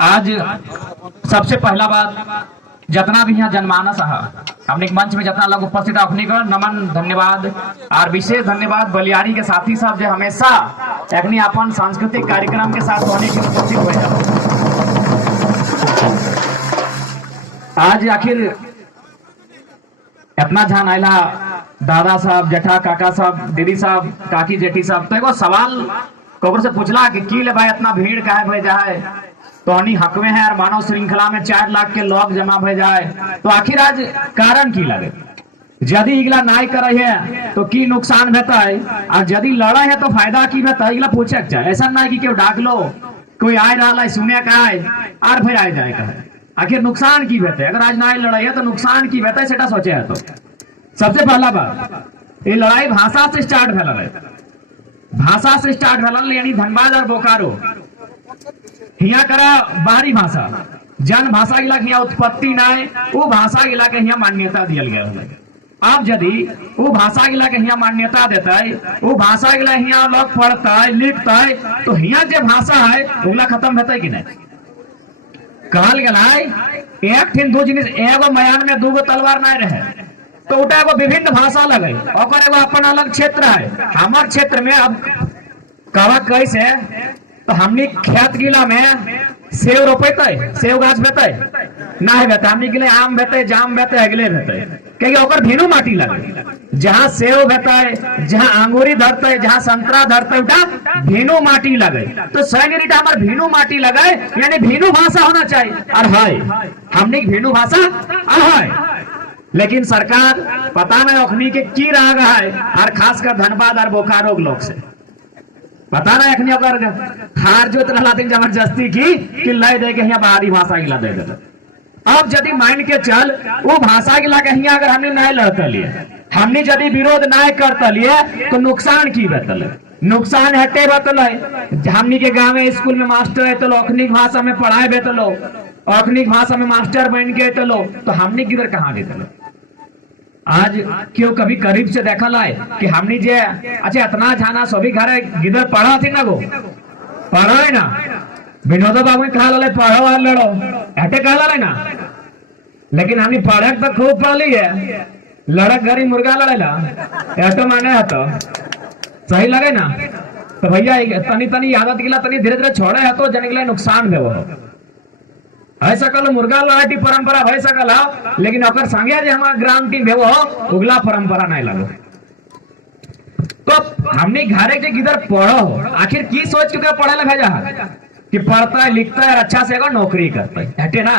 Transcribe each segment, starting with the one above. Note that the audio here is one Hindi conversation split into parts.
आज सबसे पहला बात जितना भी यहाँ जनमानस है हमने मंच में जितना लोग उपस्थित है अपनी को नमन धन्यवाद और विशेष धन्यवाद बलियारी के साथी साहब जो हमेशा अपनी अपन सांस्कृतिक कार्यक्रम के साथ होने की उपस्थित हुए हैं। आज आखिर इतना ध्यान आयला दादा साहब जेठा काका साहब दीदी साहब काकी जेठी साहब तो एगो सवाल कबर से पूछला कि की ले भाई इतना भीड़ काहे भय जाए तो हनी हक में है और मानव श्रृंखला में 4 लाख के लोग जमा भय जाए तो आखिर आज कारण की लगे यदि इगला नाय करे है तो की नुकसान होता है और यदि लड़ा है तो फायदा की होता है इगला पूछे चाहे ऐसा ना कि क्यों डाक लो कोई आए रहा है सुने का आए और फिर आए जाए कहे आखिर नुकसान की बेहतर अगर आज नाय लड़ाई है तो नुकसान की बेहतर सेटा सोचे है तो सबसे पहला बात ये लड़ाई भाषा से स्टार्ट भेल है भाषा से स्टार्ट भेल यानी धनबाद और बोकारो हिया करा बाहरी भाषा जन भाषा गिला के यहाँ उत्पत्ति ना है वो भाषा गिला के यहाँ मान्यता दिया गया है। अब यदि वो भाषा गिला के यहाँ मान्यता देता है वो भाषा गिला यहाँ लोग पढ़ता है लिखता है तो यहाँ जो भाषा है उगला खत्म होता है कि नहीं कहल गया एक ठिन दो जिनिस एगो मयान में दूगो तलवार ना रहे तो उठा एगो विभिन्न भाषा लगे और एगो अपन अलग क्षेत्र है हमारे क्षेत्र में अब कहा कैसे तो हमनी खेत गिला में सेव रोपेते सेव गाछ बेते ना है बेते हमनी गिले आम बेते जाम बेते अगले बेते क्योंकि ओकर भीनु माटी लगे जहाँ सेव बेते जहाँ अंगूरी धरते जहाँ संतरा धरते उठा भीनु माटी लगे तो सैनिटा हमारे भीनु माटी लगे यानी भीनु भाषा होना चाहिए और है हमनी भीनु भाषा है लेकिन सरकार पता नहीं अखनी के की राग है और खासकर धनबाद और बोकारो लोग से पता ना अखनी अगर हार जोत रहा जबरदस्ती की कि लय दे के यहाँ बाहरी भाषा गिला दे दे अब यदि माइंड के चल वो भाषा गिला के यहाँ अगर हमने नहीं लड़ते लिए हमने यदि विरोध नहीं करते लिए तो नुकसान की बतल नुकसान हटे बतल हमनी के गाँव में स्कूल में मास्टर है तो अखनिक भाषा में पढ़ाए बेतलो अखनिक भाषा में मास्टर बन के तलो तो हमने किधर कहाँ देते आज क्यों कभी करीब से देखा लाए कि हमने जे अच्छा इतना जाना सभी घर गिदर पढ़ा थी ना वो पढ़ा है ना विनोद बाबू कहा ला पढ़ो और लड़ो ऐसे कहा ला ना लेकिन हमने पढ़े तो खूब पढ़ ली है लड़क घरी मुर्गा लड़ेला ऐसा माने है तो सही लगे ना तो भैया तनी तनी आदत गिला तनी धीरे धीरे छोड़े है तो जन के लिए नुकसान है वो ऐसा कल मुर्गा लड़ाई परंपरा भय सकल लेकिन अगर संगे जो हमारा ग्राम टीम है वो उगला परंपरा नहीं लगो तो हमने घरे के किधर पढ़ो आखिर की सोच के पढ़े ला भेजा है कि पढ़ता है लिखता है अच्छा से अगर नौकरी करता है हटे ना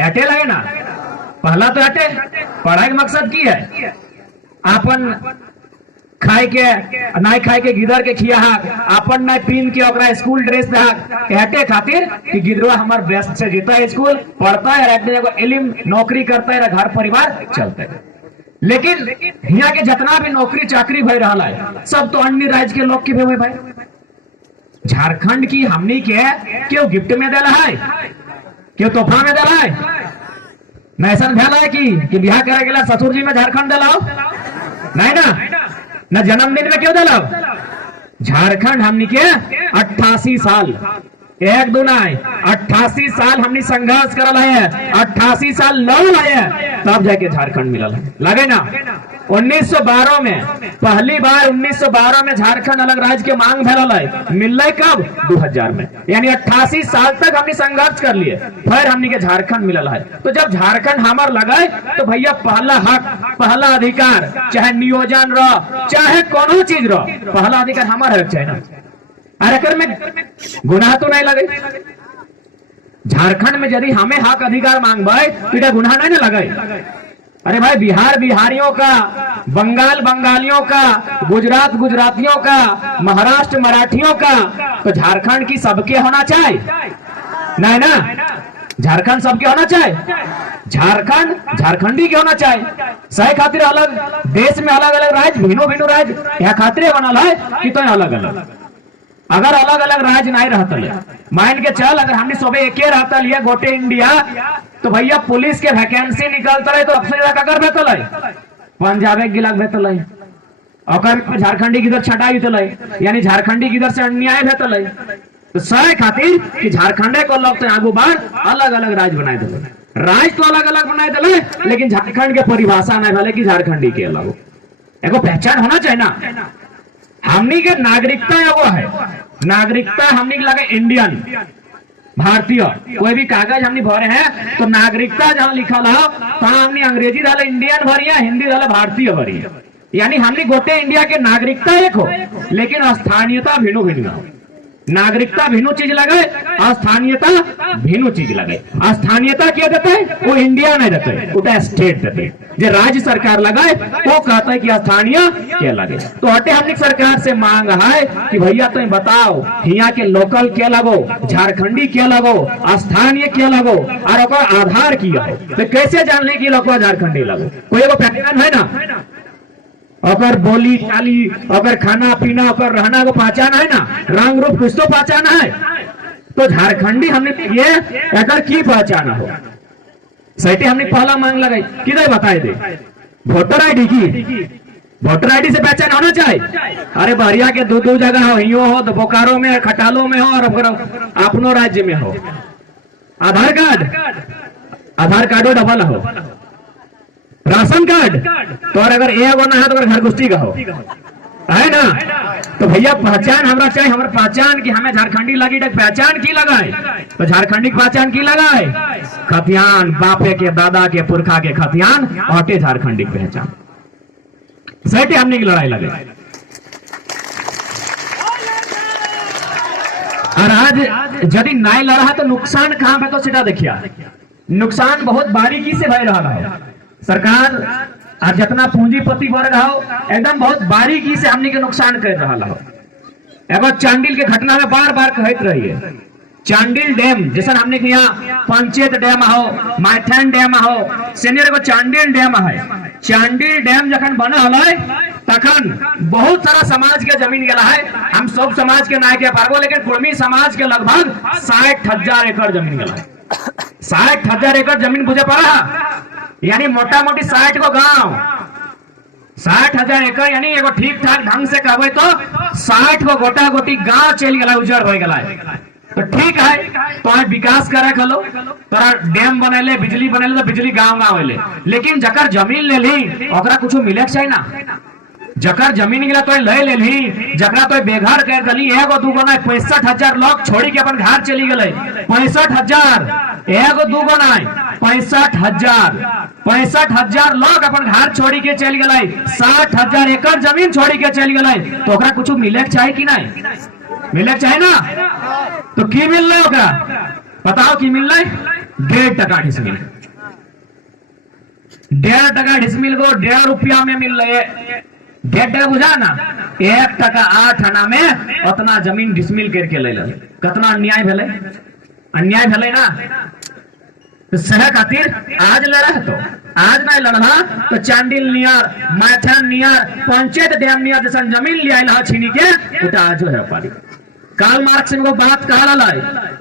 हटे लगे ना पहला तो हटे पढ़ाई का मकसद की है अपन खाए के नहीं खाए के गिदर के खिया अपन नहीं पीन के ओकरा स्कूल ड्रेस हटे खातिर कि गिदरवा हमार बेस्ट से जीता है स्कूल पढ़ता है एगो इल्म नौकरी करता है घर परिवार चलता है लेकिन यहाँ के जितना भी नौकरी चाकरी भय रहा है सब तो अन्य राज्य के लोग की भी भाई झारखंड की हमनी के क्यों गिफ्ट में देला है क्यों तोहफा में देला है न ऐसा भेला है कि ब्याह करे गेला ससुर जी में झारखंड दिलाओ नहीं ना न जन्मदिन में क्यों दिलाओ झारखंड हमनी के 88 साल एक दो ना 88 साल हमने संघर्ष करल है 88 साल लड़ है तब जाके झारखंड मिलल है लगे ना 1912 में पहली बार 1912 में झारखंड अलग राज्य के मांग भरल है मिल कब 2000 में यानी 88 साल तक हमने संघर्ष कर लिए फिर हमने के झारखंड मिलल है तो जब झारखंड हमार लगे तो भैया पहला हक पहला अधिकार चाहे नियोजन रह चाहे कोनो चीज रह पहला अधिकार हमार हक चाहे ना अरे में गुनाह तो नहीं लगे झारखंड में यदि हमें हक अधिकार मांगबे तो गुनाह नहीं ना लगे अरे भाई बिहार बिहारियों का बंगाल बंगालियों का गुजरात गुजरातियों का महाराष्ट्र मराठियों का तो झारखंड की सबके होना चाहिए नहीं ना झारखंड सबके होना चाहिए झारखंड झारखंडी के होना चाहिए सही खातिर अलग देश में अलग अलग राज्य भिन्नो भिन्नो राज्य यहाँ खातिर बनल है कि तो अलग अलग अगर अलग अलग राज्य नहीं रहता मान के चल अगर हमने सब एक रहता लिया गोटे इंडिया तो भैया पुलिस के वैकेंसी निकलता रहे तो सबसे ज्यादा ककर बेतल है पंजाबे गिलक बेतल है और झारखंडी किधर छटाई बेतल है यानी झारखंडी किधर से अन्याय बेतल है तो सह खातिर कि झारखंड को लोग तो आगू बार अलग अलग राज्य बनाए दिले, राज्य तो अलग अलग बनाए दिले, लेकिन झारखंड के परिभाषा नहीं भले कि झारखंडी के अलग एगो पहचान होना चाहिए ना। हमनी के नागरिकता एगो है, नागरिकता हमनी के लगे इंडियन भारतीय, कोई भी कागज हमनी भरे हैं तो नागरिकता जहां लिखल है वहां हमनी अंग्रेजी डाले इंडियन भरिया, हिंदी डाले भारतीय भरिया, यानी हमनी गोटे इंडिया के नागरिकता एक हो, लेकिन स्थानीयता भिन्न भिन्न हो। नागरिकता भिन्न चीज लगे, स्थानीयता भिन्न चीज लगे। स्थानीयता क्या देते है, वो इंडिया नहीं देते, उटा स्टेट देते। जो राज्य सरकार लगाए वो कहता है कि स्थानीय क्या लगे। तो हटे हमने सरकार से मांग है कि भैया तुम बताओ यहाँ के लोकल क्या लगो, झारखंडी क्या लगो, स्थानीय क्या लगो, और आधार किया हो, तो कैसे जान ले कि लोग झारखंडी लगो। कोई एगो पैटर्न है ना, अगर बोली चाली, अगर खाना पीना, अगर रहना को पहचान है ना, रंग रूप कुछ तो पहचान है। तो झारखंडी हमने ये अगर की पहचान हो, सही हमने पहला मांग लगाई किधर बताए दे, वोटर आईडी की, वोटर आईडी से पहचान होना चाहिए। अरे बहरिया के दो दो जगह हो, हियो हो तो बोकारो में, खटालो में हो, और अपनो राज्य में हो। आधार कार्ड, आधार कार्डो डबल हो, राशन कार्ड तो अगर एगो ना है तो घर गुस्ती का हो, है ना। तो भैया पहचान हमरा चाहिए, हमारे पहचान की हमें झारखंडी लगी, पहचान की लगाए, तो झारखंडी की पहचान की लगाए, खतियान, बापे के दादा के पुरखा के खतियान, औटे झारखंडी की पहचान, सही हमने की लड़ाई लगे। और आज यदि नहीं लड़ा है तो नुकसान कहां पे, तो सीधा देखिए नुकसान बहुत बारीकी से भय रहा है। सरकार आज जितना पूंजीपति वर्ग हो एकदम बहुत बारीकी से हमने के नुकसान कर रहा हो। एगो चांडिल के घटना में बार बार कहते रहिए, चांडिल डैम जैसा हमने के यहाँ पंचायत डैम हो, माइथन डैम हो, सीनियर एगो चांडिल डैम है। चांडिल डैम जखन बना है तखन बहुत सारा समाज के जमीन गला है। हम सब समाज के ना के पारबो, लेकिन कुर्मी समाज के लगभग 60,000 एकड़ जमीन गला है। 60,000 एकड़ जमीन बुझे पड़ा, यानी मोटा मोटी 60 को गांव, 60,000 एकड़, यानी एगो ठीक ठाक ढंग से कहबे तो 60 को गोटा गोटी गांव चल गया, उजड़ हो गया। तो ठीक है, तो विकास करे खलो, तोरा डैम बनेले, बिजली बनेले, तो बिजली गांव गांव होले, लेकिन जकर जमीन ले ली ओकरा कुछ मिले चाहिए ना। जकर जमीन गिला तो ले ली, जकरा तो बेघर कर दली, एगो दूगो ना 65,000 लोग छोड़ी के अपन घर चली गए। 65,000 एगो दूगो ना 65,000 लोग अपन घर छोड़ी के चल गए। 60,000 एकड़ जमीन छोड़ी के चल गए, तो ओकरा कुछ मिले चाहिए कि नहीं, मिले चाहिए ना। तो की मिल रहा ओकरा बताओ, की मिल रहा है 1.5 टका डिसमिल, 1.5 टका डिसमिल को 1.5 रुपया में मिल रहे। 1.5 टका बुझा ना, 1 टका 8 आना में उतना जमीन डिसमिल करके ले ले, कितना अन्याय भेले, अन्याय भेले ना। तो सह खातिर आज लड़ा है, तो आज नहीं लड़ा तो Chandil near, Maithon near, panchayat dam near जैसा जमीन लिया छीनी के उठा आज है पारी। कार्ल मार्क्स ने वो बात कहा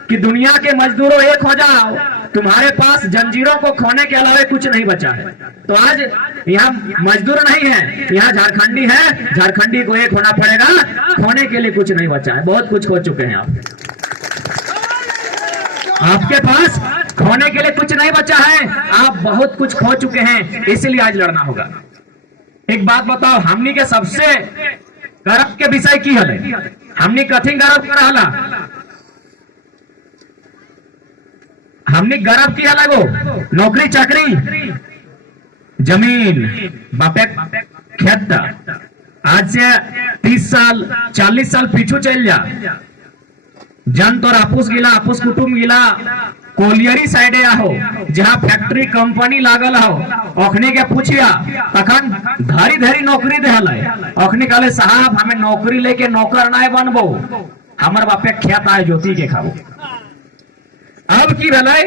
कि दुनिया के मजदूरों एक हो जाओ, तुम्हारे पास जंजीरों को खोने के अलावा कुछ नहीं बचा है। तो आज यहाँ मजदूर नहीं है, यहाँ झारखंडी है, झारखंडी को एक होना पड़ेगा, खोने के लिए कुछ नहीं बचा है। बहुत कुछ खो चुके हैं आप, आपके पास खोने के लिए कुछ नहीं बचा है, आप बहुत कुछ खो चुके हैं, इसलिए आज लड़ना होगा। एक बात बताओ, हमनी के सबसे गर्व के विषय की है, हमनी कथी गर्व कर रहा, हमने गर्व किया लगो नौकरी चाकरी जमीन बापे खेत। आज से 30 साल 40 साल पीछू चल जा, जन तो आपूस गिला, आपूस कुटुंब गिला, कोलियरी साइडे हो जहाँ फैक्ट्री कंपनी लागल हो, अखनी के पूछिया तखन धरी धरी नौकरी देहल, अखनी कहले साहब हमें नौकरी लेके नौकर ना बनबो, हमर बापे खेत आए ज्योति के खाबो। अब की भलाई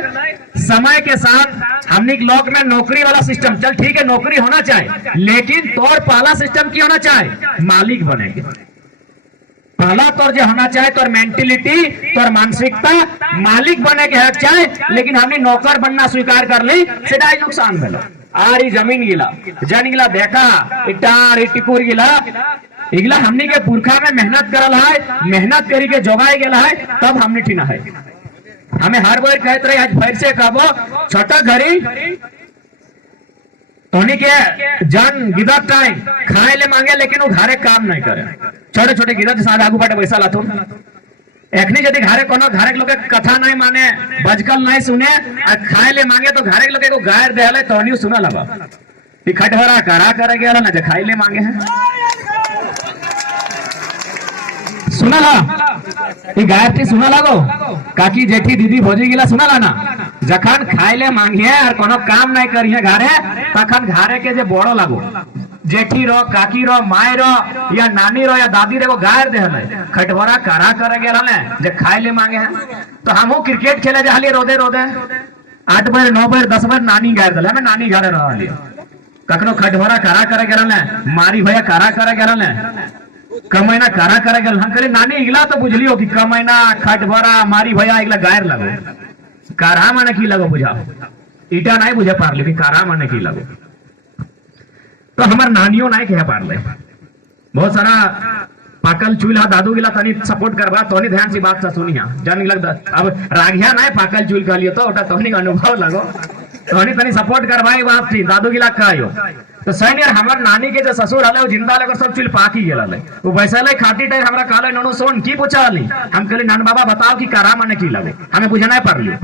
समय के साथ हमने लोग में नौकरी वाला सिस्टम, चल ठीक है नौकरी होना चाहिए, लेकिन तोर पहला सिस्टम की होना चाहिए, मालिक बनेगे। पहला तौर जो होना चाहिए तोर मेंटेलिटी, तोर मानसिकता मालिक बने के हक चाहे, लेकिन हमने नौकर बनना स्वीकार कर ली, सीधा नुकसान भेल। आरी जमीन गिला, जन गिला देखा, इटार टिकुर गिला, इगला हमनी के पुरखा में मेहनत करल है, मेहनत करी के जोगाई गेला है, तब हमने ठीना है। हमें हर बार कहते रहे आज फिर से कहबो छोटा घरी तोनी के जन गिदत टाइम खाए ले मांगे लेकिन वो घरे काम नहीं करे। छोटे छोटे गिदत साथ आगू बाटे पैसा लातो एखनी यदि घरे कोनो घरे के लोग कथा नहीं माने बजकल नहीं सुने आ खाए ले मांगे तो घरे के लोग को गायर देले तोनी सुना लगा कि खटहरा करा करे गेला ना जे खाए ले मांगे है सुना ला ई गायत्री सुना लागो काकी जेठी दीदी भोजी गिला सुना ला ना जखन खाए ले मांगिए और कोनो काम नहीं करिए घरे तखन घरे के जे बड़ो लागो जेठी रो काकी रो माय रो या नानी रो या दादी रे को गायर दे हले खटवरा करा करे गेल हले जे खाए ले मांगे है। तो हमहु क्रिकेट खेले जाली रोदे रोदे 8 बजे 9 बजे 10 बजे नानी गायर दले मैं नानी घरे रहली कखनो खटवरा करा करे गेल हले मारी भैया करा करे गेल हले कमैना करा करे गेल हम कहले नानी इगला तो बुझलियो कि कमैना खटवरा मारी भैया इगला गायर लगो कारा माने की लगो बुझा ईटा नहीं बुझे पारले कि कारा माने की लगो। तो हमार नानियों नहीं कह पारले बहुत सारा पाकल चूल्हा दादू गिला तनी सपोर्ट करवा तोनी ध्यान से बात सुनिया जान लग अब रागिया नहीं पाकल चूल कहलियो तो ओटा तोनी अनुभव लगो तोनी तनी सपोर्ट करवाई बात थी दादू गिला कहियो। तो सही यार हमार नानी के जो ससुर हले जिंदा लेकर सब चूल पाकी गेल हले वो वैसे ले खाटी टाइम हमरा कहले ननो सोन की पूछा हली हम कहले नान बाबा बताओ कि कारा माने की लगे हमें बुझा नहीं पारली।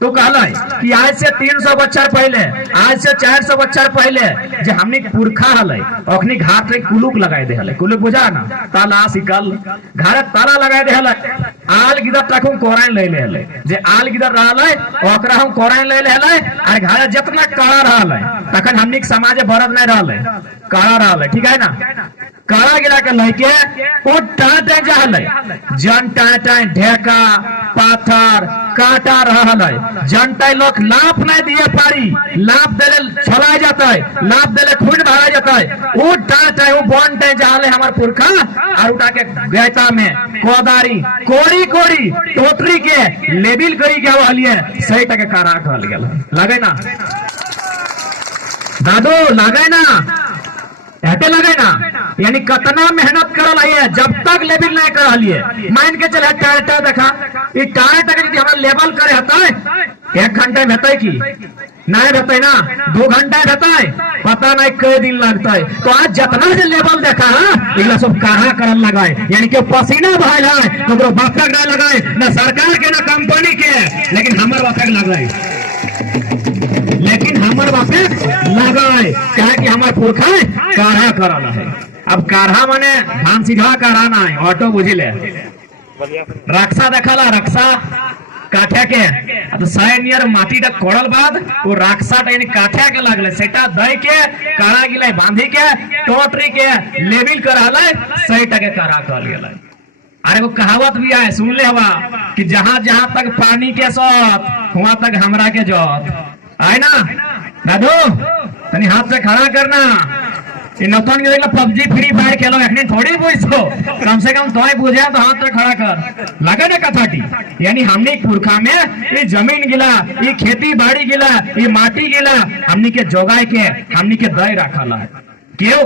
तो कहले कि आज से 300 बच्चर पहले आज से 400 बच्चर पहले जे हमने पुरखा हले अखनी घाट रे कुलुक लगाए दे हले कुलुक बुझा ना ताला सिकल घाट ताला लगाए दे हले आल गिदर तक कोराइन ले ले हले जे आल गिदर रहले ओकरा हम कोराइन ले ले हले और घाट जितना काड़ा रहले तखन हमनी के समाज बरद नहीं रहले काड़ा रहले ठीक है ना काड़ा गिरा के लइके ओ टाटे जाहले जन टाटे ढेका पाथर काटा रहले जनता लोग लाभ नहीं दिए पारी लाभ देले छला जाता है लाभ देले खून भरा जाता है वो टाटे वो बनते जाहले हमार पुरखा और उठा के गैता में कोदारी कोड़ी कोड़ी टोटरी के लेबिल करी के वालिए सही टके कारा कहल गेल लगे ना दादू लगे ना ऐसे लगे ना यानी कितना मेहनत करल है जब तक लेवल नहीं कर लिए मान के चले टाटा देखा ये टाटा यदि हमरा लेवल करे हता 1 घंटे में हेतै की नहीं रहते ना 2 घंटा रहता है पता नहीं कई दिन लगता है। तो आज जितना जो लेवल देखा है सब कहा करल लगाए यानी कि पसीना बहाल है तो बापक ना लगाए ना सरकार के ना कंपनी के लेकिन हमारे बापक लगाए लेकिन हमार बापे लगाए कहे कि हमार पुरखा काढ़ा करल है। अब काढ़ा माने धान सीधा काढ़ा ना है ऑटो बुझिले रक्षा देखला रक्षा काठे के तो साइनियर माटी टा कोड़ल बाद वो रक्षा यानी काठे के लगले सेटा दई के काढ़ा गिले बांधी के टोटरी के लेवल कराले सही टके काढ़ा कहल गेलै। अरे वो कहावत भी है सुन ले हवा कि जहां जहां तक पानी के साथ वहां तक हमरा के जोत आए ना दादू तनी हाथ से खड़ा करना नौतन के पबजी फ्री फायर खेलो एखनी थोड़ी पूछो कम से कम तो पूछे तो हाथ से खड़ा कर लगे ना कथाटी यानी हमने पुरखा में ये जमीन गिला ये खेती बाड़ी गिला ये माटी गिला हमने के जोगाई के हमने के दई रखा है क्यों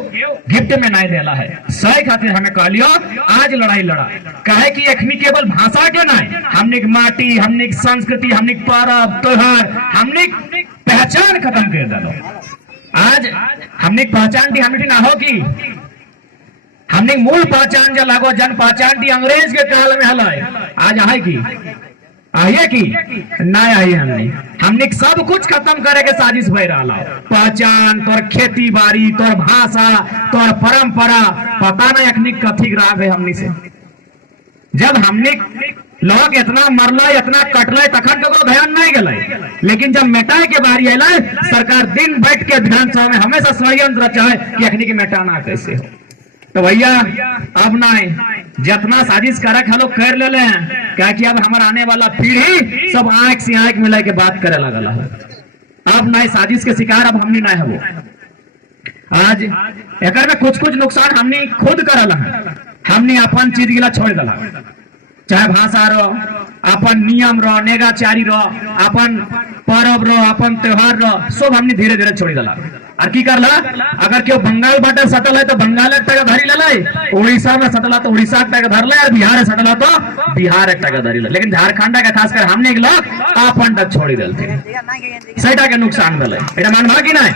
गिफ्ट में नहीं देला है सही खातिर हमें कहलियो आज लड़ाई लड़ा कहे कि एखनी केवल भाषा के नहीं हमने माटी हमने संस्कृति हमने पर्व त्योहार हमने पहचान खत्म कर दिलो। आज हमने पहचान दी हमने ना हो की हमने मूल पहचान जो लागो जन पहचान दी अंग्रेज के काल में हलाई आज है की आइए की नहीं आई हमने सब कुछ खत्म करे के साजिश भय रहा पहचान तोर खेती बाड़ी तोर भाषा तोर परंपरा पता नहीं अखनी कथी राग है हमनी से जब हमने लोग इतना मरला इतना कटला तखन को ध्यान नहीं गए लेकिन जब मिटाए के बारी आयल सरकार दिन बैठ के विधानसभा में हमेशा षड्यंत्र चाहे कि अखनी के मिटाना कैसे हो। तो भैया अब नहीं जितना साजिश करक हम लोग कर ले क्या कि अब हमारा आने वाला पीढ़ी सब आंख से आंख मिला के बात करे लगल है अब नहीं साजिश के शिकार अब हमने नहीं हो। आज एक में कुछ कुछ नुकसान हमने खुद करल है हमने अपन चीज गिला छोड़ दिला चाहे भाषा रो अपन नियम रो नेगाचारी रो अपन पर्व रो अपन त्योहार रो सब हमने धीरे धीरे छोड़ दिला। और की करला अगर क्यों बंगाल बाटे सटल है तो बंगाल एक टका धरी ले, उड़ीसा में सटला तो उड़ीसा एक टका धर ले, और बिहार सटला तो बिहार एक टका धरी ले। लेकिन झारखंड का खासकर हमने एक लोग अपन तक छोड़ी देते, सैटा के नुकसान भेले, एटा मानबा कि नहीं।